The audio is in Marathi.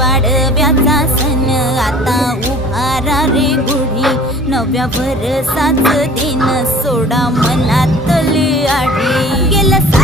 पाडव्याचा सण आता उभारा रे गुढी नव्या वर्षाच दिन सोडा मनातली आढी गेलं